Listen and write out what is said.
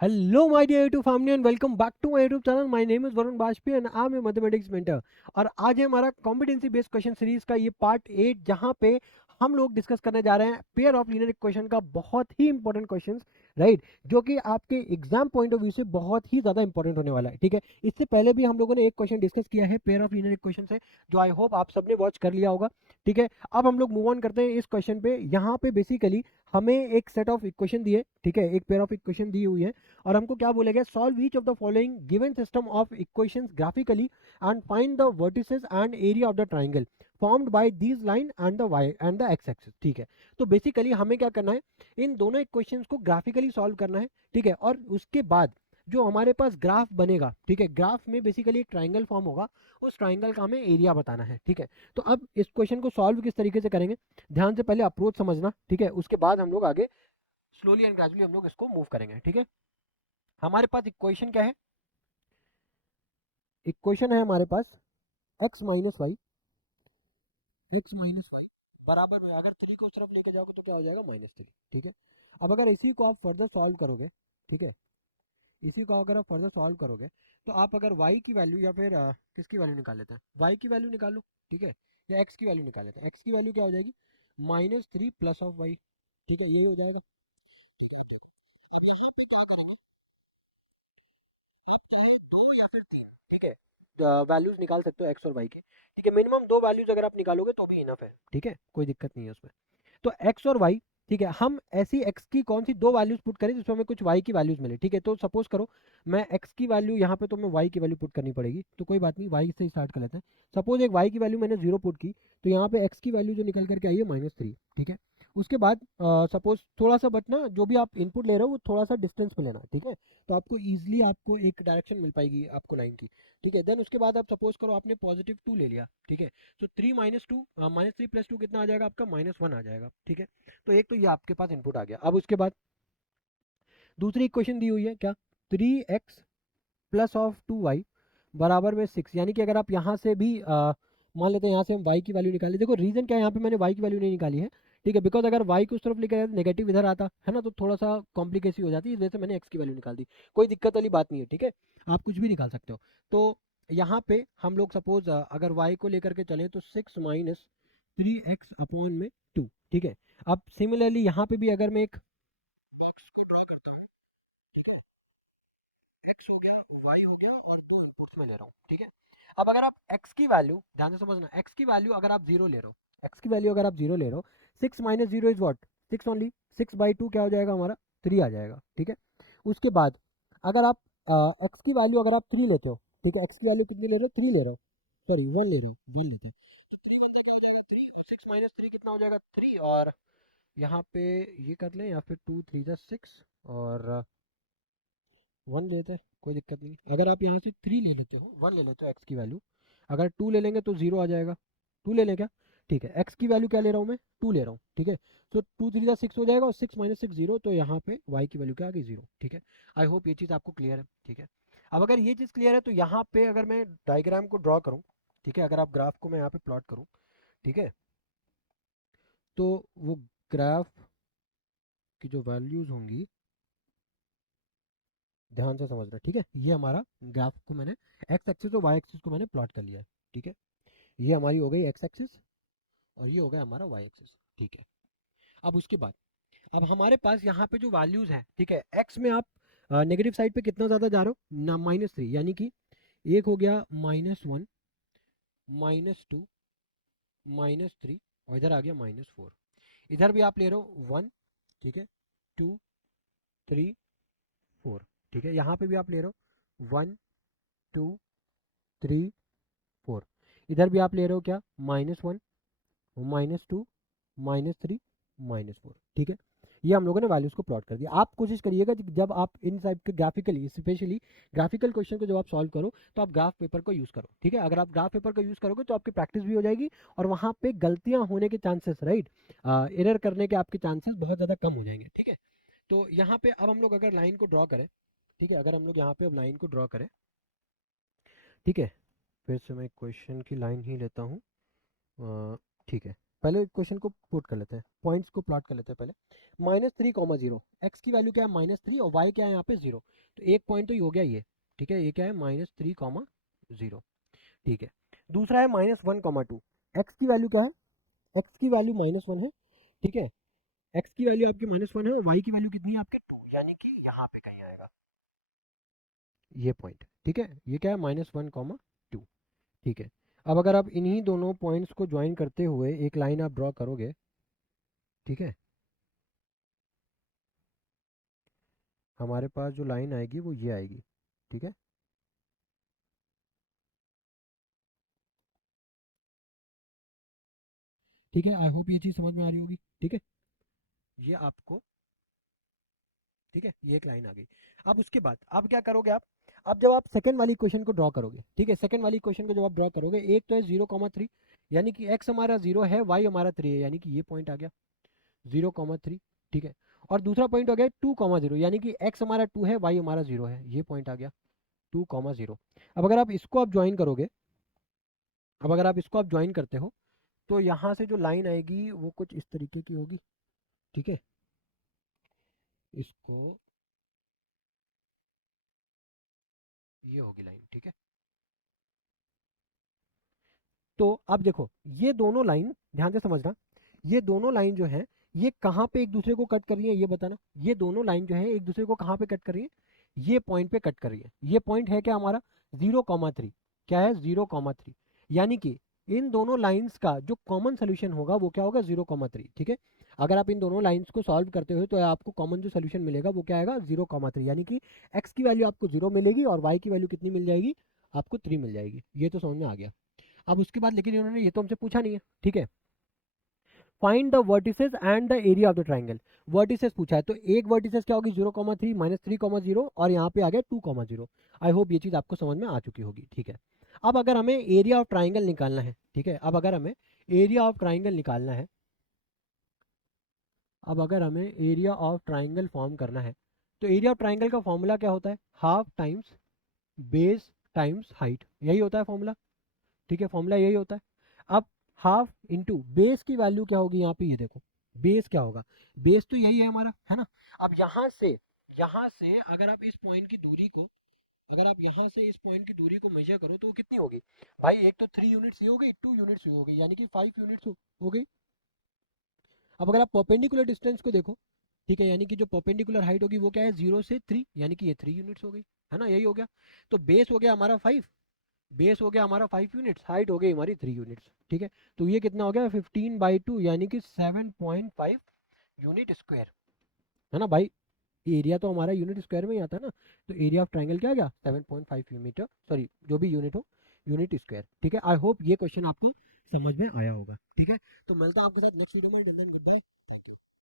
Hello, my dear YouTube family, and welcome back to my YouTube channel. My name is Varun Bajpayee and I'm a mathematics mentor. और आज है हमारा competency based question series का ये part 8, जहाँ पे हम लोग डिस्कस करने जा रहे हैं पेयर ऑफ लीनियर इक्वेशन का बहुत ही इंपॉर्टेंट क्वेश्चन, राइट, जो कि आपके एग्जाम पॉइंट ऑफ व्यू से बहुत ही ज्यादा इंपॉर्टेंट होने वाला है। ठीक है, इससे पहले भी हम लोगों ने एक क्वेश्चन डिस्कस किया है पेयर ऑफ लीनियर इक्वेशन से, जो आई होप आप सबने वॉच कर लिया होगा। ठीक है, अब हम लोग मूव ऑन करते हैं इस क्वेश्चन पे। यहाँ पे बेसिकली हमें एक सेट ऑफ इक्वेशन दिए, ठीक है, एक पेयर ऑफ इक्वेशन दी हुई है, और हमको क्या बोला गया, solve each of the following given system of equations graphically and find the vertices and area of the triangle formed by these line and the Y and the X axis. ठीक है, तो बेसिकली हमें क्या करना है, इन दोनों equations को graphically solve करना है। ठीक है, और उसके बाद जो हमारे पास ग्राफ बनेगा, ठीक है, ग्राफ में बेसिकली एक ट्राइंगल फॉर्म होगा, उस ट्राइंगल का हमें एरिया बताना है। ठीक है, तो अब इस क्वेश्चन को सॉल्व किस तरीके से करेंगे, ध्यान से पहले अप्रोच समझना। ठीक है, उसके बाद हम लोग आगे स्लोली एंड ग्रेजुअली हम लोग इसको मूव करेंगे। ठीक है, हमारे पास इक्वेशन क्या है, इक्वेशन है हमारे पास x माइनस वाई बराबर में, अगर 3 को उस तरफ लेके जाओगे तो क्या हो जाएगा, -3। ठीक है, अब अगर इसी को आप फर्दर सॉल्व करोगे, ठीक है, इसी को अगर आप फर्दर सॉल्व करोगे, तो आप अगर y की वैल्यू या फिर किसकी वैल्यू निकाल लेते हैं, y की वैल्यू निकालो, ठीक है, या x की वैल्यू निकाल लेते हैं। x की वैल्यू क्या हो जाएगी, -3 प्लस ऑफ वाई। ठीक है, यही हो जाएगा। अब यहाँ पे क्या करेंगे, चाहे दो या फिर तीन, ठीक है, वैल्यूज निकाल सकते हो एक्स और वाई के। ठीक है, मिनिमम दो वैल्यूज अगर आप निकालोगे तो भी इनफ है। ठीक है, कोई दिक्कत नहीं है उसमें। तो एक्स और वाई, ठीक है, हम ऐसी एक्स की कौन सी दो वैल्यूज पुट करें जिसमें हमें कुछ वाई की वैल्यूज मिले। ठीक है, तो सपोज करो मैं एक्स की वैल्यू यहाँ पे, तो मैं वाई की वैल्यू पुट करनी पड़ेगी, तो कोई बात नहीं, वाई से स्टार्ट कर लेते हैं। सपोज एक वाई की वैल्यू मैंने 0 पुट की, तो यहाँ पे एक्स की वैल्यू जो निकल करके आई है -3। ठीक है, उसके बाद सपोज थोड़ा सा बचना, जो भी आप इनपुट ले रहे हो वो थोड़ा सा डिस्टेंस में लेना। ठीक है, तो आपको ईजिली आपको एक डायरेक्शन मिल पाएगी आपको लाइन की। ठीक है, देन उसके बाद आप सपोज करो आपने +2 ले लिया। ठीक है, तो 3 माइनस टू -3 + 2 कितना आ जाएगा आपका, -1 आ जाएगा। ठीक है, तो एक तो ये आपके पास इनपुट आ गया। अब उसके बाद दूसरी इक्वेशन दी हुई है क्या, 3x प्लस ऑफ 2y बराबर में 6। यानी कि अगर आप यहाँ से भी मान लेते हैं, यहाँ से हम y की वैल्यू निकाली, देखो रीजन क्या है, यहाँ पे मैंने y की वैल्यू नहीं निकाली है। ठीक है, बिकॉज अगर y को उस तरफ लेकर जाए नेगेटिव इधर आता है ना, तो थोड़ा सा कॉम्प्लिकेसी हो जाती है, इस वजह से मैंने x की वैल्यू निकाल दी। कोई दिक्कत वाली बात नहीं है। ठीक है, आप कुछ भी निकाल सकते हो। तो यहाँ पे हम लोग सपोज अगर y को लेकर के चले तो 6 माइनस 3x/2। ठीक है, अब सिमिलरली यहाँ पे भी अगर मैं एक बॉक्स को ड्रॉ करता हूँ, x हो गया, y हो गया, और दो इनपुट्स में ले रहा हूँ। ठीक है, अब अगर आप x की वैल्यू ध्यान से समझना, x की वैल्यू अगर आप 0 ले रहे हो, x की वैल्यू अगर आप 0 ले रहे हो, 6 माइनस 0 इज व्हाट, 6 ओनली। 6/2 क्या हो जाएगा हमारा, 3 आ जाएगा। ठीक है, उसके बाद अगर आप x की वैल्यू अगर आप 3 लेते हो, ठीक है, x की वैल्यू कितनी ले रहे हो, 3 ले रहे हो, सॉरी 1 ले रहे हो, 1 लेते हो, 3 बनता क्या हो जाएगा, 3, 6 माइनस 3 कितना हो जाएगा, 3, और यहाँ पे ये कर लें, या फिर 2 3 जा 6, और 1 लेते हैं, कोई दिक्कत नहीं। अगर आप यहाँ से 3 ले लेते हो, 1 ले लेते हो एक्स की वैल्यू, अगर 2 ले लेंगे तो 0 आ जाएगा। 2 ले लें क्या, ठीक है, एक्स की वैल्यू क्या ले रहा हूँ मैं, 2 ले रहा हूँ। ठीक है, तो 2 3 जा 6 हो जाएगा, और 6 माइनस 6 0, तो यहाँ पे वाई की वैल्यू क्या आ गई, 0। ठीक है, आई होप ये चीज़ आपको क्लियर है। ठीक है, अब अगर ये चीज़ क्लियर है तो यहाँ पे अगर मैं डायग्राम को ड्रॉ करूँ, ठीक है, अगर आप ग्राफ को मैं यहाँ पे प्लॉट करूँ, ठीक है, तो वो ग्राफ की जो वैल्यूज़ होंगी, ध्यान से समझना। ठीक है, ये हमारा ग्राफ को मैंने एक्स एक्सिस और वाई एक्सिस को मैंने प्लॉट कर लिया है। ठीक है, ये हमारी हो गई एक्स एक्सिस, और ये हो गया हमारा वाई एक्सिस। ठीक है, अब उसके बाद अब हमारे पास यहाँ पे जो वैल्यूज हैं, ठीक है, एक्स में आप नेगेटिव साइड पे कितना ज़्यादा जा रहे हो ना, -3, यानी कि एक हो गया -1, -2, -3, और इधर आ गया -4। इधर भी आप ले रहे हो 1, ठीक है, 2 3 4। ठीक है, यहाँ पे भी आप ले रहे हो 1 2 3 4। इधर भी आप ले रहे हो क्या, -1, -2, -3, -4। ठीक है, ये हम लोगों ने वैल्यूज को प्लॉट कर दिया। आप कोशिश करिएगा कि जब आप इन टाइप के ग्राफिकली, स्पेशली ग्राफिकल क्वेश्चन को जब आप सॉल्व करो, तो आप ग्राफ पेपर को यूज़ करो। ठीक है, अगर आप ग्राफ पेपर को यूज़ करोगे तो आपकी प्रैक्टिस भी हो जाएगी, और वहाँ पे गलतियाँ होने के चांसेस, राइट, एरर करने के आपके चांसेस बहुत ज़्यादा कम हो जाएंगे। ठीक है, तो यहाँ पे अब हम लोग अगर लाइन को ड्रॉ करें, ठीक है, अगर हम लोग यहाँ पे अब लाइन को ड्रॉ करें, ठीक है, फिर से मैं क्वेश्चन की लाइन ही लेता हूँ। ठीक है, पहले क्वेश्चन को पुट कर लेते हैं, पॉइंट्स को प्लॉट कर लेते हैं पहले। -3,0 एक्स की वैल्यू क्या है -3 और वाई क्या है यहाँ पे 0, तो एक पॉइंट तो ये हो गया ये, ठीक है, ये क्या है -3,0, ठीक है। दूसरा है -1,2, एक्स की वैल्यू क्या है, एक्स की वैल्यू -1 है, ठीक है, एक्स की वैल्यू आपकी -1 है और वाई की वैल्यू कितनी है आपके 2, यानी कि यहाँ पे कहीं आएगा ये पॉइंट, ठीक है, ये क्या है -1,2, ठीक है। अब अगर आप इन्हीं दोनों पॉइंट्स को ज्वाइन करते हुए एक लाइन आप ड्रॉ करोगे, ठीक है, हमारे पास जो लाइन आएगी वो ये आएगी, ठीक है। ठीक है, आई होप ये चीज़ समझ में आ रही होगी, ठीक है, ये आपको, ठीक है, ये एक लाइन आ गई। अब उसके बाद अब क्या करोगे आप, अब जब आप सेकंड वाली क्वेश्चन को ड्रॉ करोगे, ठीक है, सेकंड वाली क्वेश्चन को जब आप ड्रॉ करोगे, एक तो है 0,3, यानी कि एक्स हमारा 0 है, वाई हमारा 3 है, यानी कि ये पॉइंट आ गया 0,3, ठीक है। और दूसरा पॉइंट हो गया 2,0, यानी कि एक्स हमारा 2 है, वाई हमारा 0 है, ये पॉइंट आ गया 2,0। अब अगर आप इसको आप ज्वाइन करोगे, अब अगर आप इसको आप ज्वाइन करते हो, तो यहाँ से जो लाइन आएगी वो कुछ इस तरीके की होगी, ठीक है, इसको, ये होगी लाइन, ठीक है। तो अब देखो ये दोनों लाइन ध्यान से समझना, ये दोनों लाइन जो है ये कहाँ पे एक दूसरे को कट कर रही है ये बताना, ये दोनों लाइन जो है एक दूसरे को कहाँ पे कट कर रही है, ये पॉइंट पे कट कर रही है, ये पॉइंट है क्या हमारा 0,3, क्या है 0,3, यानी कि इन दोनों लाइंस का जो कॉमन सोल्यूशन होगा वो क्या होगा 0,3, ठीक है। अगर आप इन दोनों लाइंस को सॉल्व करते हो तो आपको कॉमन जो सोल्यूशन मिलेगा वो क्या आएगा 0,3, यानी कि एक्स की वैल्यू आपको 0 मिलेगी और वाई की वैल्यू कितनी मिल जाएगी, आपको 3 मिल जाएगी, ये तो समझ में आ गया। अब उसके बाद लेकिन इन्होंने ये तो हमसे पूछा नहीं है, ठीक है, find the vertices and the area of the triangle, vertices पूछा है, तो एक वर्टिसेस क्या होगी 0,3 -3,0 और यहाँ पे आ गया 2,0। आई होप ये चीज़ आपको समझ में आ चुकी होगी, ठीक है। अब अगर हमें एरिया ऑफ ट्राइंगल निकालना है, ठीक है, अब अगर हमें एरिया ऑफ ट्राइंगल निकालना है, अब अगर हमें एरिया ऑफ ट्राइंगल फॉर्म करना है, तो एरिया ऑफ ट्राइंगल का फॉर्मूला क्या होता है, half times base times height, यही होता है फॉर्मूला, ठीक है, फॉर्मूला यही होता है। अब हाफ इंटू बेस की वैल्यू क्या होगी यहाँ पे, ये देखो बेस क्या होगा, बेस तो यही है हमारा, है ना। अब यहाँ से अगर आप इस पॉइंट की दूरी को, अगर आप यहाँ से इस पॉइंट की दूरी को मेजर करो तो वो कितनी होगी भाई, एक तो 3 यूनिट्स ही हो गई, 2 यूनिट्स ही हो गई, यानी कि 5 यूनिट्स हो गई। अब अगर आप परपेंडिकुलर डिस्टेंस को देखो, ठीक है, यानी कि जो परपेंडिकुलर हाइट होगी वो क्या है 0 से 3, यानी कि ये 3 यूनिट्स हो गई, है ना, यही हो गया। तो बेस हो गया हमारा 5, बेस हो गया हमारा 5 यूनिट्स, हाइट हो गई हमारी 3 यूनिट्स, ठीक है। तो ये कितना हो गया 15/2, यानी कि 7.5 यूनिट स्क्वायर, है ना भाई, एरिया तो हमारा यूनिट स्क्वायर में ही आता है ना, तो एरिया ऑफ ट्राइंगल क्या आ गया 7.5 मीटर, सॉरी जो भी यूनिट हो, यूनिट स्क्वायर, ठीक है। आई होप ये क्वेश्चन आपको समझ में आया होगा, ठीक है। तो मिलता है आपके साथ नेक्स्ट वीडियो में, गुड बाय।